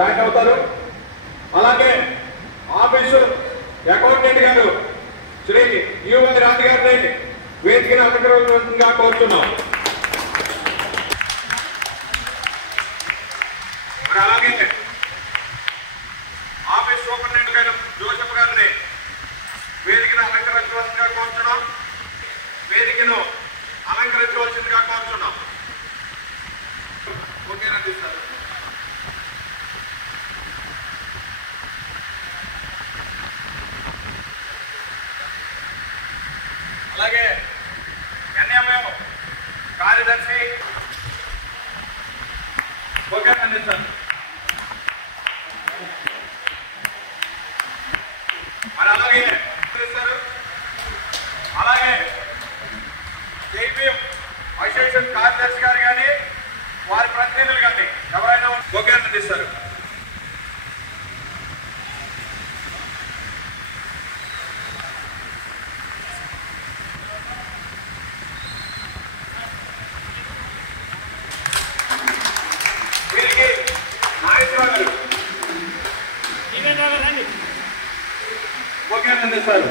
Join అవుతారు. అలాగే office accountant గారు శ్రీ యువై రాజు గారిని వేదికను అలంకరించగా కోరుతున్నాం. మరి అలాగే ఆఫీస్ సూపరింటెండెంట్ గారు జోసెఫ్ గారిని వేదికను అలంకరించవలసిందిగా కోరుతున్నాం. వేదికను అలంకరించవలసిందిగా కోరుతున్నాం. ఓకేనండి సార్. అలాగే ఎన్ఎంఎం కార్యదర్శి ఓకేనండి సార్. మరి అలాగే అలాగే జైపీఎం అసోసియేషన్ కార్యదర్శి గారు కానీ వారి ప్రతినిధులు కానీ ఎవరైనా ఓకేనండి సార్. ఓకేనండి సార్.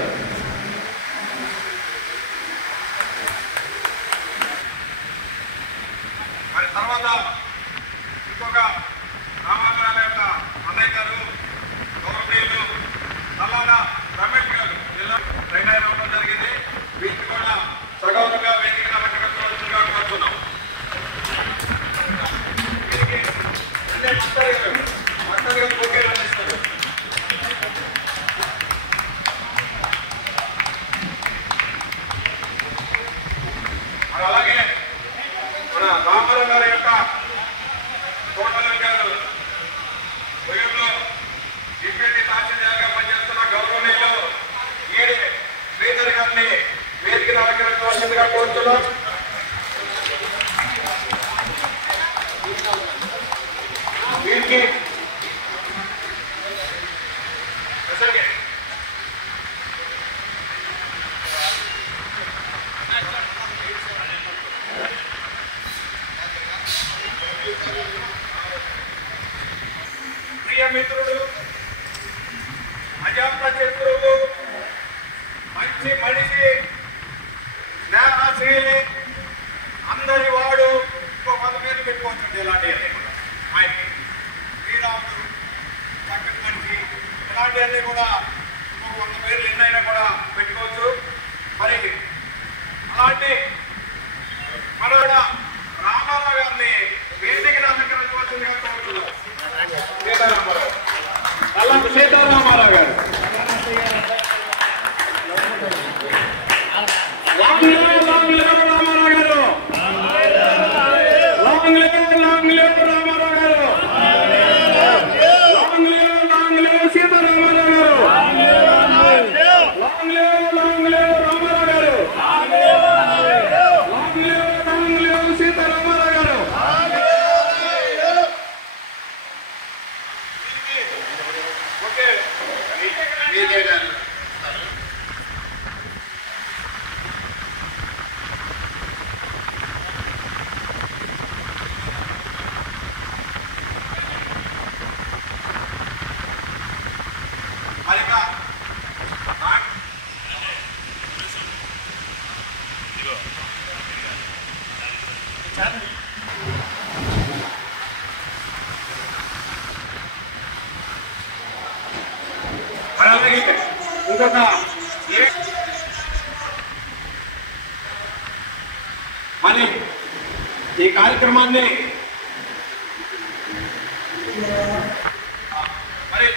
మరి తర్వాత ఇంకొక రామారావు యొక్క అన్నయ్య గారు గౌరవనీయులు నల్లాల రమేష్ గారు ట్రైన్ అవ్వడం జరిగింది. వీటిని కూడా సగౌరవంగా వేదికను అలంకరించవలసిందిగా కోరుతున్నాం. అంటే మాస్టర్ గారు ఓకేనండి సార్. అలాగే మన రామారావు గారి యొక్క తోటల గారు ఉదయంలో డిప్యూటీ తహసీల్దార్గా పనిచేస్తున్న గౌరవనీయులు ఈడే శ్రీధర్ గారిని వేదికను అలంకరించవలసిందిగా కోరుతున్నాం. వీరికి మిత్రుడు అజాప్రశత్రువు మంచి మనిషి స్నేహశీలి అందరి వాడు ఇంకో 10 పేర్లు పెట్టుకోవచ్చు. ఇలాంటివన్నీ కూడా ఆయనకి శ్రీరాముడు చక్కటి మనిషి ఇలాంటివన్నీ కూడా ఇంకొక 100 పేర్లు ఎన్నైనా కూడా పెట్టుకోవచ్చు. మరి అలాంటి మన రామారావు గారిని వేదికను అలంకరించవలసిందిగా కోరుతున్నాం. సీతారామారావు గారు లాంగ్ లివ్ రామారావు గారు, లాంగ్ లివ్ రామారావు గారు, లాంగ్ లివ్ సీతారామారావు గారు, లాంగ్ లివ్ రామారావు గారు, లాంగ్ లివ్ సీతారామారావు గారు. ఓకే మీదే గారు మరిగా ఇంకొక మరి ఈ కార్యక్రమాన్ని మరి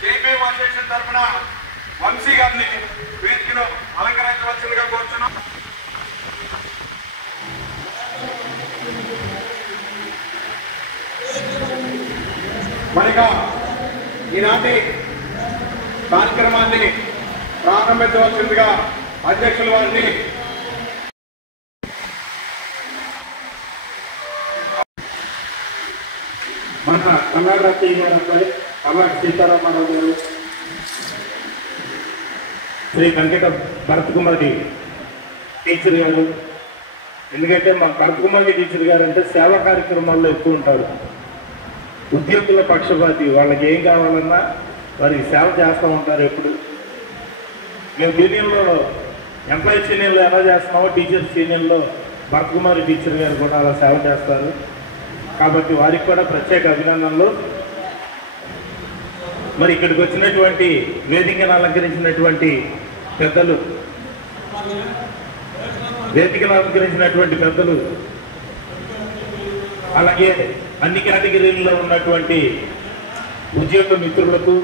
జేపీఎం అసోసియేషన్ తరఫున వంశీ గారిని వేదికను అలంకరించవలసిందిగా కోరుతున్నాం. మరిగా ఈనాటి కార్యక్రమాన్ని ప్రారంభించవలసిందిగా అధ్యక్షుల వారిని మన కర్ణాటక కర్ణాటక సీతారామారావు గారు, శ్రీ వెంకట భరతకుమారి టీచర్ గారు. ఎందుకంటే మా భరతకుమారి టీచర్ గారు అంటే సేవా కార్యక్రమాల్లో ఎక్కువ ఉంటారు. ఉద్యోగుల పక్షపాతి. వాళ్ళకి ఏం కావాలన్నా వారికి సేవ చేస్తూ ఉంటారు. ఎప్పుడు మేము యూనియన్లో ఎంప్లాయీస్ యూనియన్లో ఎలా చేస్తున్నామో టీచర్స్ యూనియన్లో భరతకుమారి టీచర్ గారు కూడా అలా సేవ చేస్తారు. కాబట్టి వారికి కూడా ప్రత్యేక అభినందనలు. మరి ఇక్కడికి వచ్చినటువంటి వేదికను అలంకరించినటువంటి పెద్దలు అలాగే అన్ని కేటగిరీల్లో ఉన్నటువంటి ఉద్యోగ మిత్రులకు,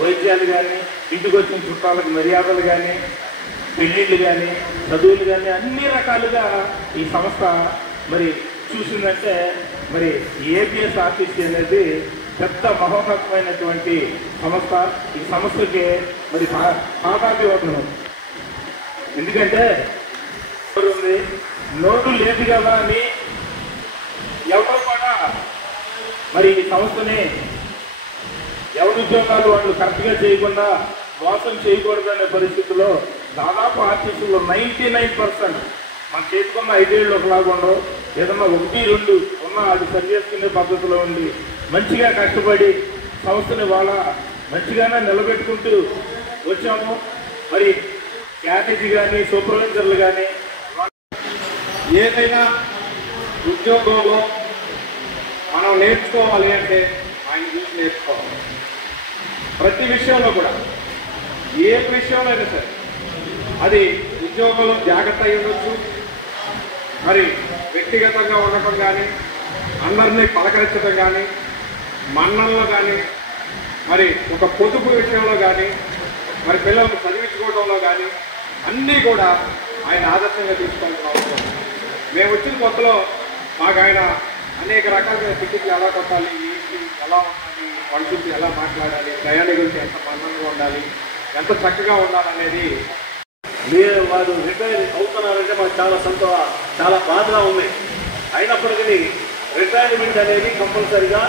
వైద్యాలు కానీ, ఇంటికి వచ్చిన చుట్టాలకు మర్యాదలు కానీ, పెళ్ళిళ్ళు కానీ, చదువులు కానీ అన్ని రకాలుగా ఈ సంస్థ మరి చూసిందంటే మరి ఏపీఎస్ఆర్టీసీ అనేది పెద్ద మహోన్నతమైనటువంటి సంస్థ. ఈ సంస్థకి మరి పాదాభివందనం. ఎందుకంటే నోటు లేదు కదా అని ఎవరు కూడా మరి ఈ సంస్థని ఎవరి ఉద్యోగాలు వాళ్ళు కరెక్ట్గా చేయకుండా మోసం చేయకూడదనే పరిస్థితిలో దాదాపు ఆర్టీసీలో 99% మన చేసుకున్న 5 ఏళ్ళు ఒకలాగా ఉండవు. ఏదన్నా 1-2 ఉన్నా అది సరి చేసుకునే పద్ధతిలో ఉండి మంచిగా కష్టపడి సంస్థని వాళ్ళ మంచిగానే నిలబెట్టుకుంటూ వచ్చాము. మరి క్యాటేజీ కానీ, సూపర్వైజర్లు కానీ ఏదైనా ఉద్యోగంలో మనం నేర్చుకోవాలి అంటే ఆయన చూసి నేర్చుకోవాలి. ప్రతి విషయంలో కూడా, ఏ విషయంలో అయినా సరే, అది ఉద్యోగంలో జాగ్రత్త అయి ఉండొచ్చు, మరి వ్యక్తిగతంగా ఉండటం కానీ, అందరినీ పలకరించడం కానీ, మన్నల్లో కానీ, మరి ఒక పొదుపు విషయంలో కానీ, మరి పిల్లలను చదివించుకోవడంలో కానీ అన్నీ కూడా ఆయన ఆదర్శంగా తీసుకోవాల్సిన అవసరం. మేము వచ్చిన కొత్తలో మాకు ఆయన అనేక రకాలైన టికెట్లు ఎలా కొట్టాలి, ఏంటి, ఎలా ఉండాలి, మనుషులతో ఎలా మాట్లాడాలి, ప్రయాణి గురించి ఎంత మన్నంగా ఉండాలి, ఎంత చక్కగా ఉండాలనేది. వారు రిటైర్ అవుతున్నారంటే మాకు చాలా బాధగా ఉంది. అయినప్పటికీ రిటైర్మెంట్ అనేది కంపల్సరిగా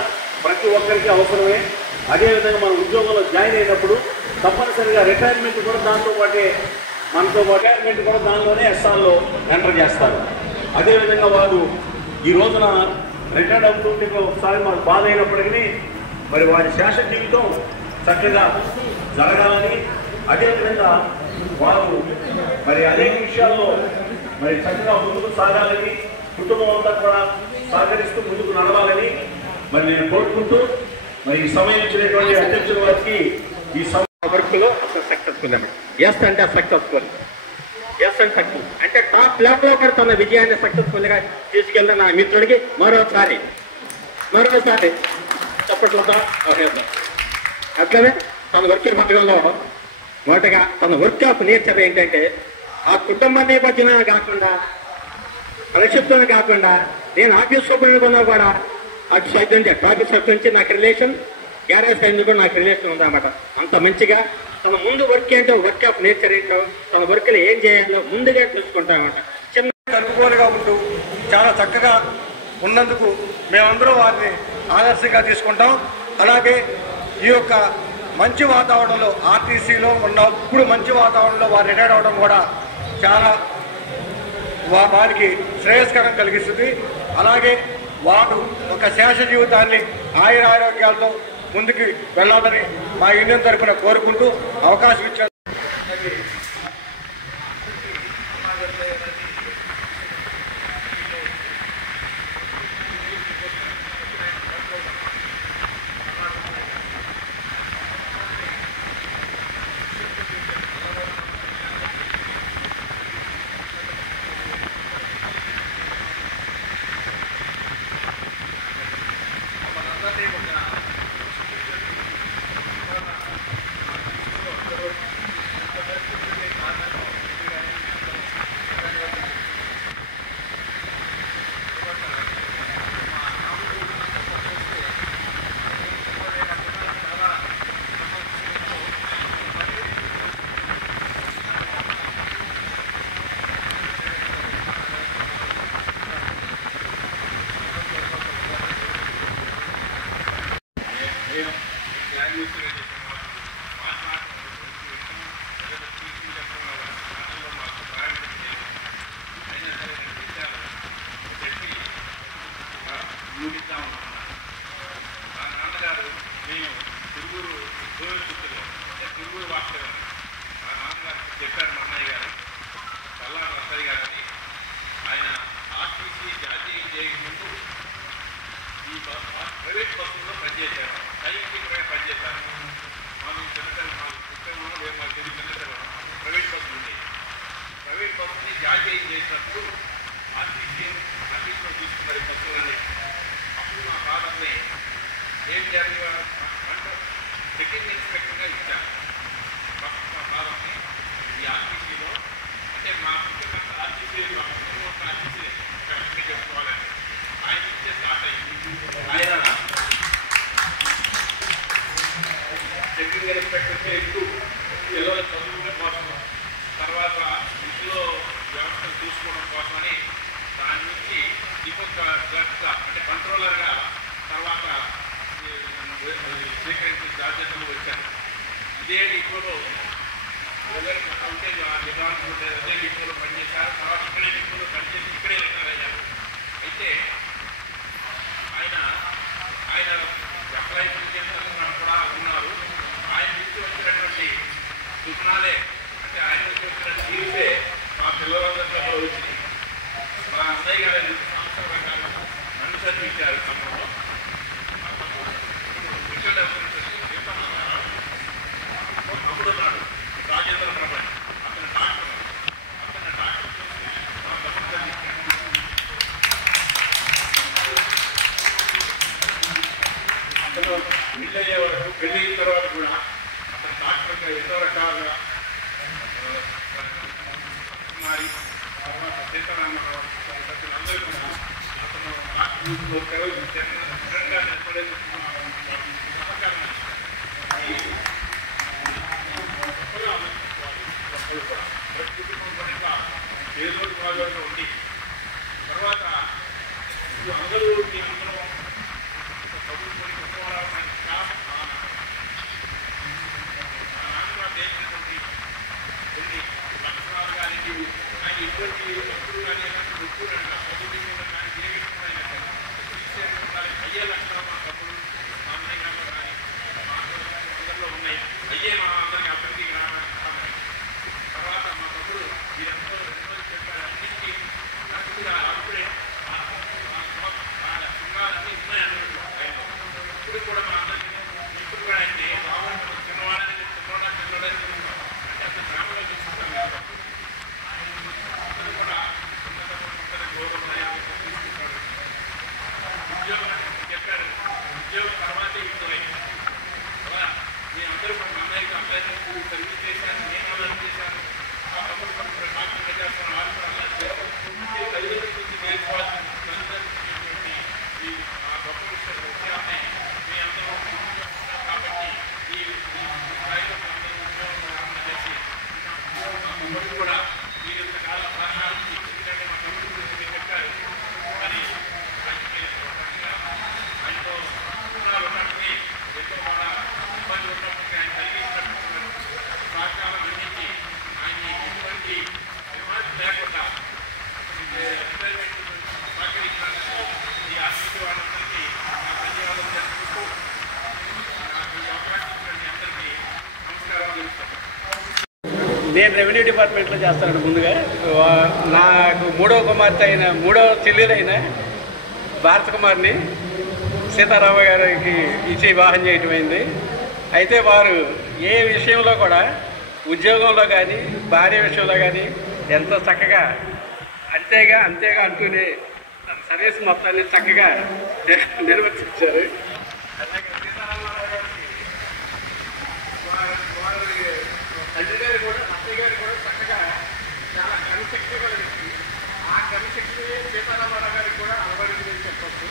ప్రతి ఒక్కరికి అవసరమే. అదేవిధంగా మన ఉద్యోగంలో జాయిన్ అయినప్పుడు తప్పనిసరిగా రిటైర్మెంట్ కూడా దాంతో పాటే మనతో రిటైర్మెంట్ కూడా దానిలోనే ఎస్ఆర్లో ఎంటర్ చేస్తారు. అదేవిధంగా వారు ఈ రోజున రిటైర్డ్ అవుతుంటే ఒకసారి మాకు బాధ అయినప్పటికీ మరి వారి శేష జీవితం చక్కగా జరగాలని, అదేవిధంగా వారు మరి అనేక విషయాల్లో మరి చక్కగా ముందుకు సాగాలని, కుటుంబం అంతా కూడా సహకరిస్తూ ముందుకు నడవాలని మరి నేను కోరుకుంటూ మరి ఈ సమయం ఇచ్చినటువంటి అధ్యక్షుల వారికి ఈ వర్క్లో సక్సెస్ఫుల్ అండి. ఎస్ అంటే సక్సెస్ఫుల్, ఎస్ అండ్ సక్సెస్ అంటే టాప్ లెవెల్లో కూడా తన విజయాన్ని సక్సెస్ఫుల్గా తీసుకెళ్ళిన నా మిత్రుడికి మరోసారి చప్పట్లతో అట్లనే తన వర్క్ పథకంలో మొదటగా తన వర్క్ ఆఫ్ నేచర్ ఏంటంటే ఆ కుటుంబ నేపథ్యమే కాకుండా, పరిశుభ్రమే కాకుండా, నేను ఆఫీస్ సూపరింటెండెంట్ ఉన్నా కూడా అటు సైడ్ నుంచి ట్రాఫిక్ సైడ్ నుంచి నాకు రిలేషన్, గ్యారేజ్ సైడ్ నుంచి కూడా నాకు రిలేషన్ ఉందన్నమాట. అంత మంచిగా తన ముందు వర్క్ ఏంటో, వర్క్ ఆఫ్ నేచర్ ఏంటో, తన వర్క్లో ఏం చేయాలో ముందుగా తెలుసుకుంటామన్నమాట. చిన్న కలుపుకోలుగా ఉంటూ చాలా చక్కగా ఉన్నందుకు మేమందరం వారిని ఆదర్శంగా తీసుకుంటాం. అలాగే ఈ యొక్క మంచి వాతావరణంలో ఆర్టీసీలో ఉన్నప్పుడు మంచి వాతావరణంలో వారు రిటైర్ అవ్వడం కూడా చాలా వారికి శ్రేయస్కరం కలిగిస్తుంది. అలాగే వారు ఒక శేష జీవితాన్ని ఆయురారోగ్యాలతో ముందుకు వెళ్ళాలని మా యూనియన్ తరఫున కోరుకుంటూ అవకాశం ఇచ్చారు. గోవిందపుత్రులు అంటే తిరుమల వాస్తవం మా నాన్నగారికి చెప్పారు మా అన్నయ్య గారు చల్లా నర్సయ్య గారు అని. ఆయన ఆర్టీసీ జాతీయం చేయకముందు ఈ ప్రైవేట్ బస్సుల్లో పనిచేశారు, సైనికులుగా పనిచేశారు. మాకు చిన్నతనం మాకు పుస్తకంలో మేము మాకు తెలియదు చిన్నతనం ప్రైవేట్ బస్సులు ఉండేవి. ప్రైవేట్ బస్సుని జాతీయం చేసినప్పుడు ఆర్టీసీలో తీసుకున్నారు బస్సులని. అప్పుడు మా ఫాదర్ని ఏం చేయాలి అంటే చెకింగ్ ఇన్స్పెక్టర్గా ఇచ్చారు. మా ఫాదర్ని ఈ ఆర్టీసీలో అంటే మా పుస్తకం ఆర్టీసీ మా పుస్తకంలో ఉన్న ఆర్టీసీ కరెక్ట్గా చెప్పుకోవాలని ఆయన ఇచ్చే స్టార్ట్ అయింది. ఆయన చెకింగ్ ఇన్స్పెక్టర్ చేస్తూ పిల్లల చదువుల కోసం తర్వాత ఇంట్లో వ్యవస్థను చూసుకోవడం కోసమని దాని నుంచి ఇంకొక క్లర్క్గా అంటే కంట్రోలర్గా తర్వాత స్వీకరించిన బాధ్యతలు వచ్చాను. ఇదే డిపోలో ఉంటే నివారణ ఉండేది, అదే డిపోలో పనిచేశారు. తర్వాత ఇక్కడే డిపోలో పనిచేసి ఇక్కడే రిటైర్ అయ్యారు. అయితే ఆయన ఎంప్లాయ్మెంట్ చేస్తున్న కూడా ఉన్నారు. ఆయన నుంచి వచ్చినటువంటి దుఃఖాలే అంటే ఆయన నుంచి వచ్చిన తీరుసే మా పిల్లలందరిలో వచ్చింది. మా అన్నయ్య గారు సంవత్సరం ప్రకారం నన్ను చదివించారు సమయంలో. తమ్ముడు ఉన్నాడు రాజేంద్ర ప్రభాని, అతను డాక్టర్. మా తమ్ముడు చదివించారు. అతను పెళ్ళి అయ్యే వరకు పెళ్ళి అయిన తర్వాత కూడా అతను డాక్టర్గా ఎన్నో రకాలుగా కుమారి తర్వాత సీతారామరావు అందరూ కూడా అతను డాక్టర్లో స్థిరంగా నిలబడేందుకు సహకారం ప్రతి కుటుంబం కూడా ఏదో భాగంలో ఉండి తర్వాత అందరూ అందరూ చదువుకొని కుటుంబానికి నాన్నగారు చేసినటువంటి కొన్ని లక్షణాలు కానీ ఆయన ఇటువంటి భక్తులు కానీ ఎలాంటి భక్తులు చదువు కానీ ఏ విషయంలో అయినా ఉండాలి. అయ్యే లక్షణాలు మా తమ్ముడు మా అన్నయ్య గారు కానీ మా కానీ అందరిలో ఉన్నాయి. అయ్యే మా అందరికి అభివృద్ధి తర్వాత మా తమ్ముడు మీరెంతో ఎన్నో చెప్పారు. అన్నింటికీ నాకు కూడా అప్పుడే సింగాలన్నీ ఉన్నాయన్నట్టు ఆయన ఇప్పుడు కూడా మా అందరికీ ఇప్పుడు కూడా అయితే బాగుంటుంది. చిన్నవాడని చిన్నవాడని అంటే అతను గ్రామంలో చూసుకుంటాం కదా. అందరూ కూడా గౌరవం తీసుకుంటాడు. ఉద్యోగం చెప్పారు, ఉద్యోగం తర్వాతే ఇంట్లో నేను అందరూ కూడా మా అన్నయ్యకి అబ్బాయి సర్వీస్ చేశాను, నేను అలా చేశాను. ఆ తమ్ముడు డాక్టర్ చేస్తాను, వాళ్ళు కూడా అలా చేస్తాను. తల్లిదండ్రుల నుంచి నేర్చుకోవాల్సిన తల్లిదండ్రులటువంటి ఆ గొప్ప విషయాన్ని మీ అందరూ కాబట్టి ఈ స్థాయిలో అందరూ ఉద్యోగం చేసి మా తమ్ముడు కూడా మీరు ఇంతకాలం సహకారించి ఎందుకంటే మా తమ్ముడు గురించి మీరు చెప్పారు. మరి ఆయనతో ఉన్నప్పటికీ ఎంతో కూడా ఇబ్బంది ఉన్నప్పటికీ ఆయన కలిగించినటువంటి సహకారం అందించి ఆయన్ని ఎటువంటి విమర్శ లేకుండా ఎంప్లాయ్మెంట్ సహకరించినందుకు ఈ ఆర్టీసీ వాళ్ళందరికీ నా ధన్యవాదాలు తెలుపుతూ నాకు ఈ అవకాశం ఇచ్చినటువంటి అందరికీ నమస్కారాలు తెలుపుతాను. నేను రెవెన్యూ డిపార్ట్మెంట్లో చేస్తాను. ముందుగా నాకు మూడవ చెల్లెలైన భారత కుమార్ని సీతారామ గారికి ఇచ్చి వివాహం చేయటమైంది. అయితే వారు ఏ విషయంలో కూడా ఉద్యోగంలో కానీ భార్య విషయంలో కానీ ఎంతో చక్కగా అంతేగా అంటూనే సర్వీస్ మొత్తాన్ని చక్కగా నిర్వర్తించారు. అలాగే సీతారామరావు గారికి తండ్రి గారు కూడా అత్తయ్య గారు కూడా చక్కగా చాలా క్రమశక్తి కూడా వ్యక్తి. ఆ క్రమశక్తి సీతారామరావు గారికి కూడా అలవడిందని చెప్పచ్చు.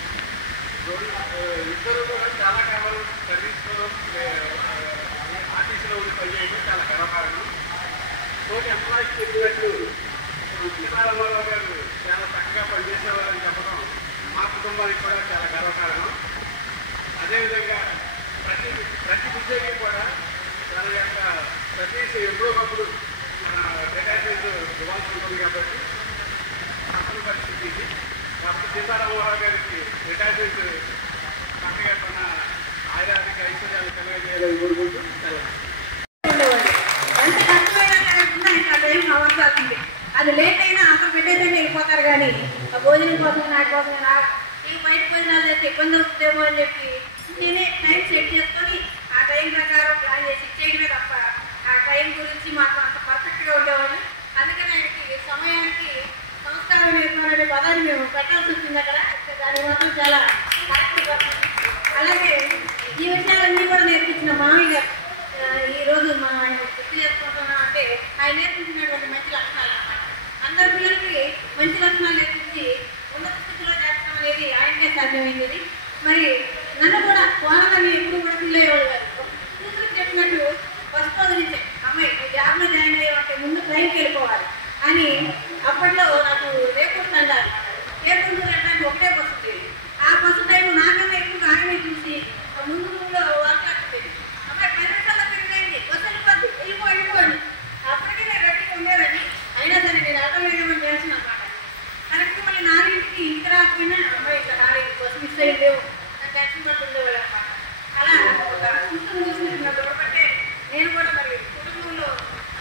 ఇద్దరు కూడా చాలా కాలం సర్వీస్లో ఆర్టీసీలో ఉండి పనిచేయడం చాలా గర్వకారణం. తోటి ఎంప్లాయీస్ చెప్పినట్టు సీతారామరావు గారు చాలా చక్కగా పనిచేసేవారని చెప్పడం మా కుటుంబానికి కూడా చాలా గర్వకారణం. అదేవిధంగా ప్రతి ఉద్యోగి కూడా తన యొక్క సర్వీస్ ఎప్పుడో ఒకప్పుడు రిటైర్మెంట్ ఇవ్వాల్సి ఉంటుంది కాబట్టి అసలు పరిస్థితి ఇది. కాబట్టి సీతారామరావు గారికి రిటైర్మెంట్ చక్కగా తన ఆయురాధిక ఐశ్వర్యాలు కలగజేయాలని కోరుకుంటూ భోజనం కోసం నాటి కోసం ఈ బయట భోజనాలు చేస్తే ఇబ్బంది అవుతుందేమో అని చెప్పి నేనే టైం సెట్ చేసుకొని ఆ టైం ప్రకారం ప్లాన్ చేసి ఇచ్చేయడమే తప్ప ఆ టైం గురించి మాకు అంత పర్ఫెక్ట్గా ఉండేవాళ్ళు. అందుకని ఆయనకి సమయానికి సంస్కారం నేర్పాలనే పదాన్ని మేము పెట్టాల్సి వచ్చింది అక్కడ. దాని మాత్రం చాలా హ్యాపీగా. అలాగే ఈ విషయాలన్నీ కూడా నేర్పించిన మామయ్య గారు ఈరోజు మనం ఆయన గుర్తు చేసుకుంటున్నాం అంటే ఆయన నేర్పించినటువంటి మంచి లక్షణాలు అన్నమాట. అందరి పిల్లలకి మంచి లక్షణాలు నేర్పించి ఉన్నత స్థితిలో చేర్చడం అనేది ఆయనకే సాధ్యమైంది. మరి నన్ను కూడా వాళ్ళని ఎప్పుడు కూడా ఫీల్ అయ్యేవాళ్ళు గారు. కూతురికి చెప్పినట్టు ఫస్ట్ రోజు నుంచే అమ్మాయి జాబ్లో జాయిన్ అయ్యామంటే ముందు ట్రైన్కి వెళ్ళిపోవాలి అని అప్పట్లో నాకు రేపు అంటారు. రేపు వెళ్ళడానికి ఒకటే బస్సు ఉండేది. ఆ బస్సు టైం నాకన్నా ఎక్కువ ఆయనే చూసి ముందు వాట్లాడుతుంది. అమ్మాయి 10 నిమిషాల్లో తిరిగింది బస్సు వెళ్ళిపోయింది. అప్పటికే నేను గట్టిగా ఉండేదని అయినా సరే నేను అర్థమయ్యేమని చేసిన అన్నమాట. కరెక్ట్ మళ్ళీ 4ంటికి ఇంటికి రాకపోయినా అమ్మాయి ఇక్కడ రాలేదు బస్సు మిస్ అయ్యేవు నాకు టెన్షన్ పడుతుండేవాడు అన్నమాట. అలా ఒక కూతురు చూసిన దొరకబట్టే నేను కూడా మరి కుటుంబంలో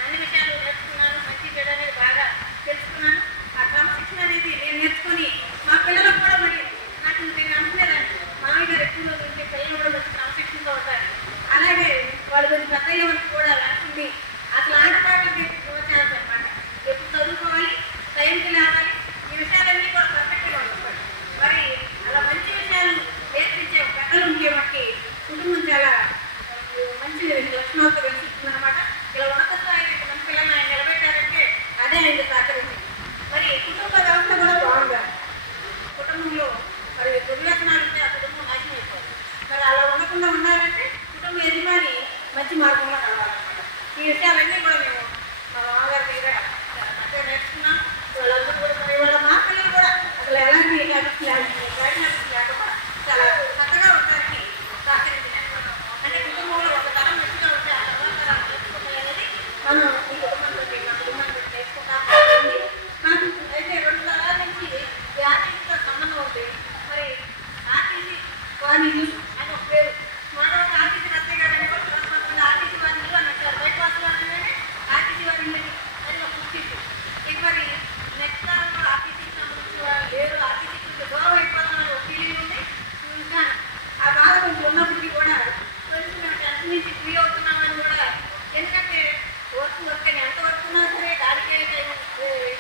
అన్ని విషయాలు నేర్చుకున్నాను. మంచి చెడు అనేది బాగా తెలుసుకున్నాను. ఆ క్రమశిక్షణ అనేది నేను నేర్చుకొని మా పిల్లలకు కూడా మరి నాకు నేను అనుకునేదాన్ని మామయ్య గారు ఎక్కువలో ఉంటే పిల్లలు కూడా మంచి క్రమశిక్షణతో ఉంటారు. అలాగే వాళ్ళు కొంచెం పెద్ద అయ్యేవాళ్ళు కూడా రాసింది అసలు ఆటపాటలకి ప్రోత్సాహాలు అనమాట. ఎప్పుడు చదువుకోవాలి, టైంకి లేవాలి, ఈ విషయాలన్నీ కూడా పర్ఫెక్ట్గా ఉంటాయి. మరి అలా మంచి విషయాలు నేర్పించే పెద్దలు ఉంటే మనకి కుటుంబం చాలా మంచి లక్షణాలతో వెళ్తుంది అనమాట. ఇలా ఉన్నత స్థాయికి మన పిల్లలు ఆయన నిలబెట్టారంటే అదే ఆయనకు సహకరించింది. మరి కుటుంబ వ్యవస్థ కూడా బాగుండాలి. కుటుంబంలో మరి దుర్వ్యసనాలు ఉంటే ఆ కుటుంబం నాశనం అయిపోతుంది. మరి అలా ఉండకుండా ఉండాలంటే కుటుంబ యజమాని మంచి మార్గంలో నడవాలన్నమాట. ఈ విషయాలన్నీ కూడా మేము మా మామగారి దగ్గర చక్కగా నేర్చుకున్నాం. వాళ్ళందరూ కూడా మరి వాళ్ళ మా పిల్లలు కూడా అసలు ఎలాంటి లేకుండా చాలా చక్కగా ఉండడానికి సహకరించినమాట. అంటే కుటుంబంలో ఒక తరం మంచిగా ఉంటే ఆ తర్వాత తరాలు నేర్చుకుంటాయి అనేది మనం ఈ కుటుంబంలో మా కుటుంబాన్ని నేర్చుకుంటాం. నాకు అయితే 2 తరాల నుంచి ఈ ఆర్టీసీతో సంబంధం ఉంది. మరి ఆర్టీసీ వాణిజ్యం అని ఒక పేరు మాట ఆర్టీసీ రత్న గారు అని కూడా కొంతమంది ఆర్టీసీ వాణిజ్యం అని అంటారు. బైపాస్ వాణిజ్యమే ఆర్టీసీ వాణిజ్యం అని ఒక గుర్తింపు. ఇక మరి నెక్స్ట్ తరంలో ఆర్టీసీకి సంబంధించిన వాళ్ళు లేరు, ఆర్టీసీకి దూరం అయిపోతున్న ఒక ఫీలింగ్ ఉంది. ఇంకా ఆ బాధ కొంచెం ఉన్నప్పటికీ కూడా కొంచెం మేము టెన్షన్ నుంచి ఫ్రీ అవుతున్నామని కూడా, ఎందుకంటే వర్క్ అని ఎంత వర్క్ ఉన్నా సరే దానికే టైం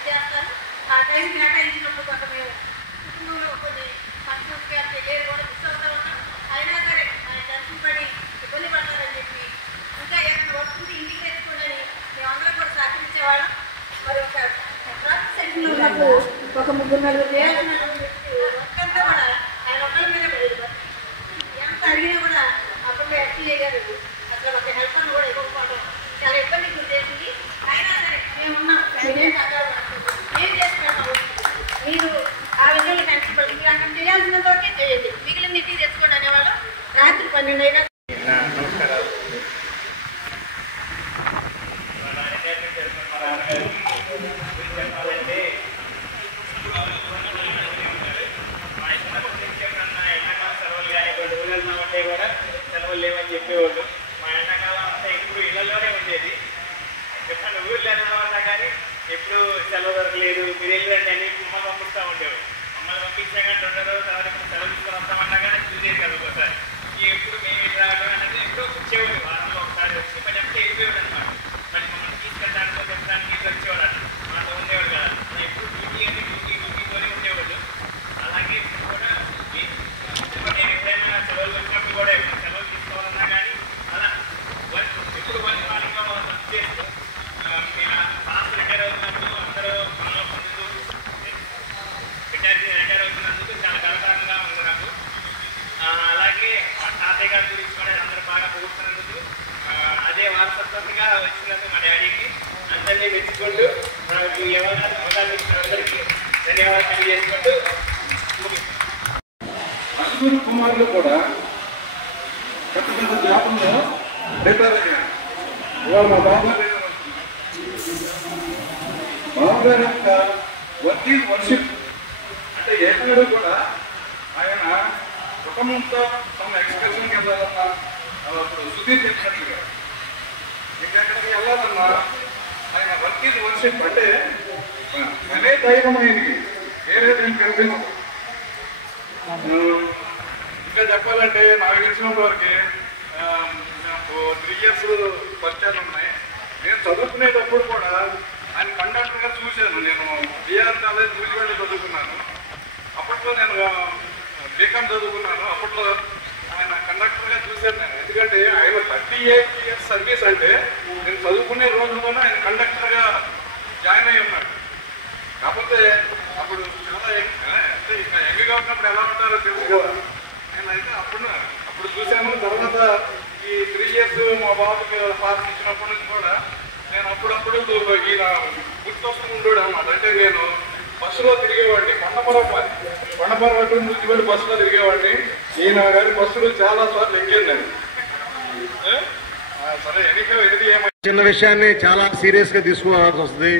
చేస్తారు. ఆ టైం కేటాయించినప్పుడు కొంత మేము కుటుంబంలో కొన్ని ఫంక్షన్స్కి అంటే లేరు కూడా మిస్ అవుతూ ఉంటాం. అయినా సరే ఆయన టెన్షన్ పడి ఇబ్బంది పడతారని చెప్పి ఇంకా ఏమైనా వర్క్ ఉంటే ఇంటికి తెచ్చుకోండి మేమందరం కూడా సహకరించేవాళ్ళం. మరి ఒక ట్రాఫిక్ సెక్షన్లో నాకు ఒక 3-4 చేయాల్సినటువంటి వర్క్ అంతా కూడా ఆయన ఒక్కరి మీద పడేది. ఎంత అడిగినా కూడా అప్పుడు ఎస్సీ గారు అసలు ఒక హెల్ప్ అని కూడా ఇవ్వకపోవడం చాలా ఇబ్బంది గురి చేసింది. అయినా సరే మేమున్నాం, మీరేం కాదు, ఏం చేసి పెడతాము, మీరు ఆ విధంగా టెన్షన్ పడి మీరు అక్కడ చేయాల్సినతోటే చేయండి, మిగిలిన ఇంటికి తెచ్చుకోండి అనేవాళ్ళు. రాత్రి 12 అయినా. నమస్కారాలు. చెప్పాలంటే ఎండాకాలం సెలవులు కానీ 2 రోజులు వెళ్తున్నామంటే కూడా సెలవులు లేవని చెప్పేవాళ్ళు. మా ఎండాకాలం అంతా ఎప్పుడు ఇళ్లలోనే ఉండేది. చెప్పండి ఊళ్ళో వెళ్ళామన్నా కానీ ఎప్పుడు సెలవు దొరకలేదు, మీరు వెళ్ళండి అని మమ్మల్ని పంపిస్తూ ఉండేవాడు. మమ్మల్ని పంపించా కానీ 2 రోజుల తర్వాత ఇప్పుడు సెలవు తీసుకొని వస్తామన్నా కానీ చూసేది కదా ఒకసారి. ఎప్పుడు మేము రావడం అనేది ఎప్పుడో వచ్చేవాడు. వారంలో ఒకసారి వచ్చి మళ్ళీ ఎప్పుడు వెళ్ళిపోయాడు అనమాట. మళ్ళీ మమ్మల్ని తీసుకెళ్ళడానికి చెప్పడానికి వచ్చేవాడు అట్లా మాతో ఉండేవాడు కదా. ఎప్పుడు డ్యూటీతోనే ఉండేవాడు. అలాగే కూడా నేను ఎప్పుడైనా సెలవులు వచ్చినప్పుడు కూడా ఎప్పుడు సెలవులు తీసుకోవాలన్నా కానీ అలా ఎప్పుడు వాళ్ళకి మనం చేస్తూ క్లాస్ రిటైర్ అవుతున్నప్పుడు అందరూ మనలో పొందుతూ విద్యార్థి రిటైర్ అవుతున్నందుకు చాలా గర్వకారంగా ఉంది నాకు. అలాగే మా తాతయ్య గారి గురించి కూడా అందరూ బాగా పొగుడుతున్నందుకు అదే వారసత్వంగా వచ్చినందుకు మా డాడీకి అందరినీ మెచ్చుకుంటూ నాకు అవకాశం ఇచ్చిన అందరికీ ధన్యవాదాలు తెలియజేసుకుంటూ అశ్విన్ కుమార్లు కూడా పెద్ద పెద్ద జాబుల్లో రిటైర్ అయ్యారు. ఇవాళ మా బాబుగారు యొక్క వర్కింగ్ వర్షిప్ అంటే ఏనాడు కూడా ఆయన కుటుంబంతో తమ ఎక్స్ప్రెషన్కి వెళ్ళాలన్నా అప్పుడు సుధీర్ చెప్పినట్టుగా ఇంకెక్కడికి వెళ్ళాలన్నా ఆయన వర్కింగ్ వర్షిప్ అంటే అనే దైవం ఆయనకి వేరే దీనికి కనిపించదు. ఇంకా చెప్పాలంటే నాకు తెలిసినంత వరకు 3 years ఫస్ట్ ఇయర్ ఉన్నాయి. నేను చదువుకునేటప్పుడు కూడా ఆయన కండక్టర్గా చూశాను. నేను బిఆర్ కాలేజ్ నూజివీడులో చదువుకున్నాను. అప్పట్లో నేను బీకామ్ చదువుకున్నాను. అప్పట్లో ఆయన కండక్టర్గా చూశాను నేను. ఎందుకంటే ఆయన 38 years సర్వీస్ అంటే నేను చదువుకునే రోజుల్లోనే ఆయన కండక్టర్గా జాయిన్ అయ్యి ఉన్నాడు. కాకపోతే అప్పుడు చాలా అంటే ఇంకా యంగ్గా ఉన్నప్పుడు ఎలా ఉంటారో తెలుసు కదా. నేనైతే అప్పుడు చూశాను. తర్వాత ఈ 3 years మా బాబుకి పాస్ ఇచ్చినప్పటి నుంచి కూడా నేను అప్పుడప్పుడు ఈయన గుర్తొస్తూ ఉండేవాడు అన్నమాట. అంటే నేను బస్సులో తిరిగేవాడిని. కొండపర్వతం నుంచి వెళ్ళి బస్సులో తిరిగేవాడిని. ఈయన గారి బస్సులు చాలా సార్లు ఎక్కాను నేను. సరే ఎన్నికలు ఏది చిన్న విషయాన్ని చాలా సీరియస్గా తీసుకోవాల్సి వస్తుంది.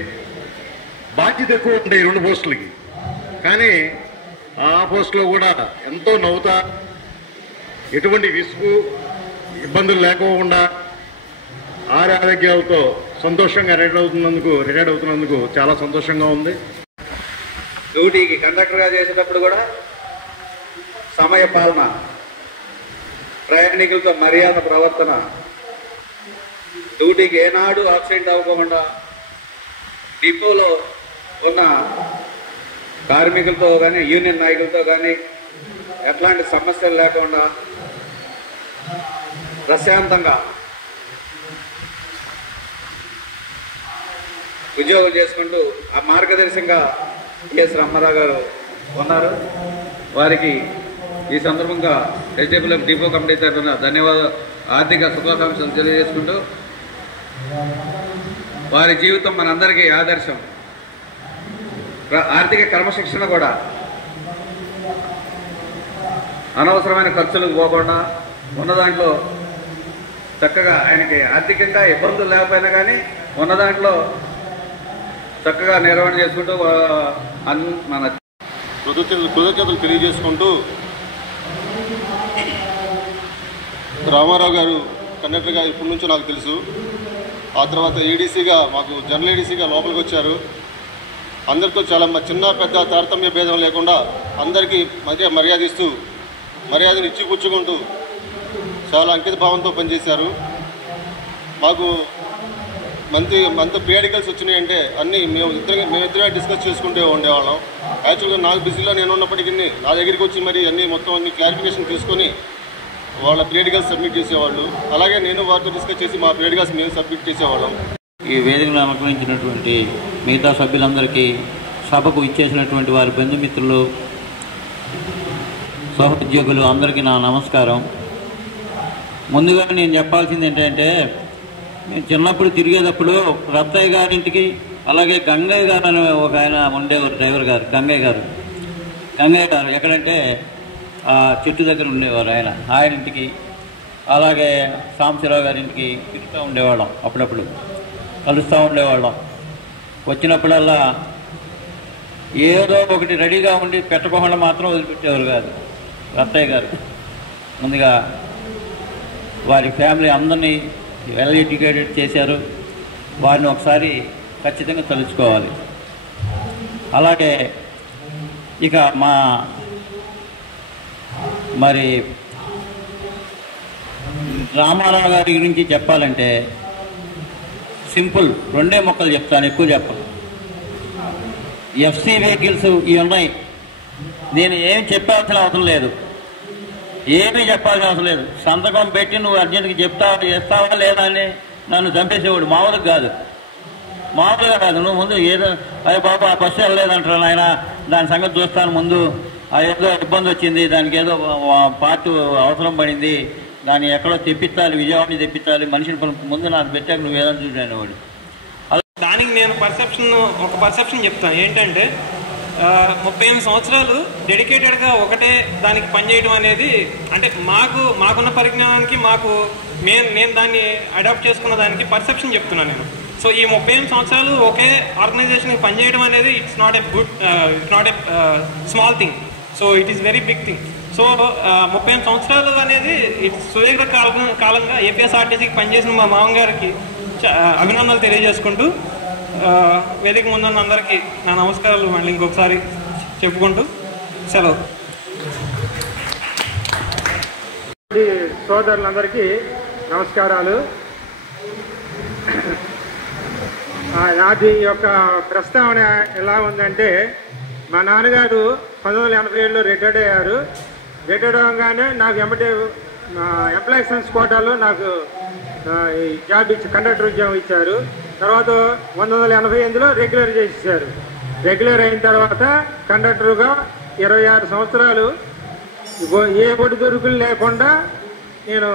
బాధ్యత ఎక్కువ ఉంటాయి 2 పోస్టులకి. కానీ ఆ పోస్టులో కూడా ఎంతో నవ్వుతా, ఎటువంటి విసుగు ఇబ్బందులు లేకోకుండా ఆరోగ్యాలతో సంతోషంగా రిటైర్డ్ అవుతున్నందుకు చాలా సంతోషంగా ఉంది. డ్యూటీకి కండక్టర్గా చేసేటప్పుడు కూడా సమయ పాలన, ప్రయాణికులతో మర్యాద ప్రవర్తన, డ్యూటీకి ఏనాడు ఆబ్సెంట్ అవ్వకుండా డిపోలో ఉన్న కార్మికులతో కానీ యూనియన్ నాయకులతో కానీ ఎట్లాంటి సమస్యలు లేకుండా ప్రశాంతంగా ఉద్యోగం చేసుకుంటూ ఆ మార్గదర్శకంగా కెఎస్ రామారావు గారు ఉన్నారు. వారికి ఈ సందర్భంగా హెచ్డిఎఫ్ఎల్ డిపో కమిటీ తరఫున ఆర్థిక శుభాకాంక్షలు తెలియజేసుకుంటూ, వారి జీవితం మనందరికీ ఆదర్శం. ఆర్థిక క్రమశిక్షణ కూడా అనవసరమైన ఖర్చులకు పోకుండా ఉన్న దాంట్లో చక్కగా, ఆయనకి ఆర్థికంగా ఇబ్బందులు లేకపోయినా కానీ ఉన్న దాంట్లో చక్కగా నిర్వహణ చేసుకుంటూ మన కృతజ్ఞతలు తెలియజేసుకుంటూ, రామారావు గారు కండక్టర్గా ఇప్పటి నుంచో నాకు తెలుసు. ఆ తర్వాత ఏడీసీగా, మాకు జనరల్ ఏడీసీగా లోపలికి వచ్చారు. అందరితో చాలా చిన్న పెద్ద తారతమ్య భేదం లేకుండా అందరికీ మర్యాద ఇస్తూ, మర్యాదను ఇచ్చి పుచ్చుకుంటూ చాలా అంకిత భావంతో పనిచేశారు. మాకు మంత్ పీరియాడికల్స్ వచ్చినాయంటే అన్నీ మేమిద్దరే డిస్కస్ చేసుకుంటూ ఉండేవాళ్ళం. యాక్చువల్గా నాకు బిజీలో నేను ఉన్నప్పటికీ నా దగ్గరికి వచ్చి మరి మొత్తం క్లారిఫికేషన్ తీసుకొని వాళ్ళ పీరియాడికల్స్ సబ్మిట్ చేసేవాళ్ళు. అలాగే నేను వారితో డిస్కస్ చేసి మా పీరియాడికల్స్ మేము సబ్మిట్ చేసేవాళ్ళం. ఈ వేదికను అలంకరించినటువంటి మిగతా సభ్యులందరికీ, సభకు ఇచ్చేసినటువంటి వారి బంధుమిత్రులు, సహోద్యోగులు అందరికీ నా నమస్కారం. ముందుగా నేను చెప్పాల్సింది ఏంటంటే, నేను చిన్నప్పుడు తిరిగేటప్పుడు రత్తయ్య గారింటికి, అలాగే గంగయ్య గారు అని ఒక ఆయన ఉండేవారు, డ్రైవర్ గారు, గంగయ్య గారు ఎక్కడంటే ఆ చెట్టు దగ్గర ఉండేవారు. ఆయన ఇంటికి, అలాగే సాంబశివరావు గారింటికి తిరుగుతూ ఉండేవాళ్ళం. అప్పుడప్పుడు కలుస్తూ ఉండేవాళ్ళం. వచ్చినప్పుడల్లా ఏదో ఒకటి రెడీగా ఉండి పెట్టకుండా మాత్రం వదిలిపెట్టేవారు కాదు రత్తయ్య గారు. ముందుగా వారి ఫ్యామిలీ అందరినీ వెల్ ఎడ్యుకేటెడ్ చేశారు. వారిని ఒకసారి ఖచ్చితంగా తలుచుకోవాలి. అలాగే ఇక మరి రామారావు గారి గురించి చెప్పాలంటే సింపుల్, 2 ముక్కలు చెప్తాను, ఎక్కువ చెప్పను. ఎఫ్సీ వెహికల్స్ ఇవి ఉన్నాయి. నేను ఏం చెప్పాల్సిన అవసరం లేదు, ఏమీ చెప్పాల్సిన అవసరం లేదు. సంతకం పెట్టి నువ్వు అర్జెంట్కి చేస్తావా లేదా అని నన్ను చంపేసేవాడు. మామూలుగా కాదు. నువ్వు ముందు ఏదో అయ్యే బాబు ఆ బస్సు వెళ్ళలేదంటారు ఆయన, దాని సంగతి చూస్తాను ముందు, ఏదో ఇబ్బంది వచ్చింది, దానికి ఏదో పార్ట్ అవసరం పడింది, దాన్ని ఎక్కడో తెప్పించాలి, విజయవాడని తెప్పించాలి, మనిషిని ముందు నాకు పెట్టాక నువ్వు ఏదైనా చూసాను వాడు. దానికి నేను ఒక పర్సెప్షన్ చెప్తాను. ఏంటంటే 38 సంవత్సరాలు డెడికేటెడ్గా ఒకటే దానికి పనిచేయడం అనేది, అంటే మాకున్న పరిజ్ఞానానికి నేను దాన్ని అడాప్ట్ చేసుకున్న దానికి పర్సెప్షన్ చెప్తున్నాను నేను. సో ఈ 38 సంవత్సరాలు ఒకే ఆర్గనైజేషన్కి పనిచేయడం అనేది it's not a small thing. So it is very big thing. So 38 సంవత్సరాలు అనేది ఇట్స్ సుదీర్ఘ కాలంగా ఏపీఎస్ఆర్టీసీకి పనిచేసిన మా మామగారికి అభినందనలు తెలియజేసుకుంటూ వేదిక ముందున్న అందరికీ నా నమస్కారాలు మళ్ళీ ఇంకొకసారి చెప్పుకుంటూ సెలవు. సోదరులందరికీ నమస్కారాలు. నాది యొక్క ప్రస్తావన ఎలా ఉందంటే, మా నాన్నగారు 1987లో రిటైర్డ్ అయ్యారు. రిటైర్డ్ అవ్వగానే నాకు వెంబడి ఎంప్లాయీస్ కోటాలో నాకు ఈ జాబ్ ఇచ్చి కండక్టర్ ఉద్యోగం ఇచ్చారు. తర్వాత 1988లో రెగ్యులర్ చేసేసారు. రెగ్యులర్ అయిన తర్వాత కండక్టర్గా 26 సంవత్సరాలు ఏ ఒడిదుడుకులు లేకుండా నేను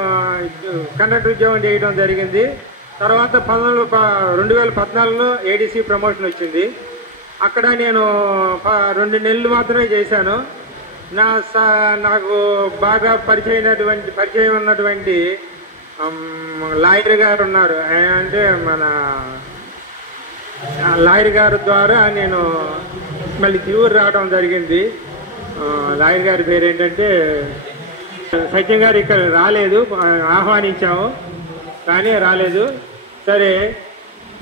కండక్టర్ ఉద్యోగం చేయడం జరిగింది. తర్వాత 2014లో ఏడీసీ ప్రమోషన్ వచ్చింది. అక్కడ నేను 2 నెలలు మాత్రమే చేశాను. నాకు బాగా పరిచయం ఉన్నటువంటి లాయర్ గారు ఉన్నారు. అంటే మన లాయర్ గారి ద్వారా నేను మళ్ళీ తిరువురు రావడం జరిగింది. లాయర్ గారి పేరు ఏంటంటే సత్యం గారు. ఇక్కడ రాలేదు, ఆహ్వానించాము కానీ రాలేదు. సరే,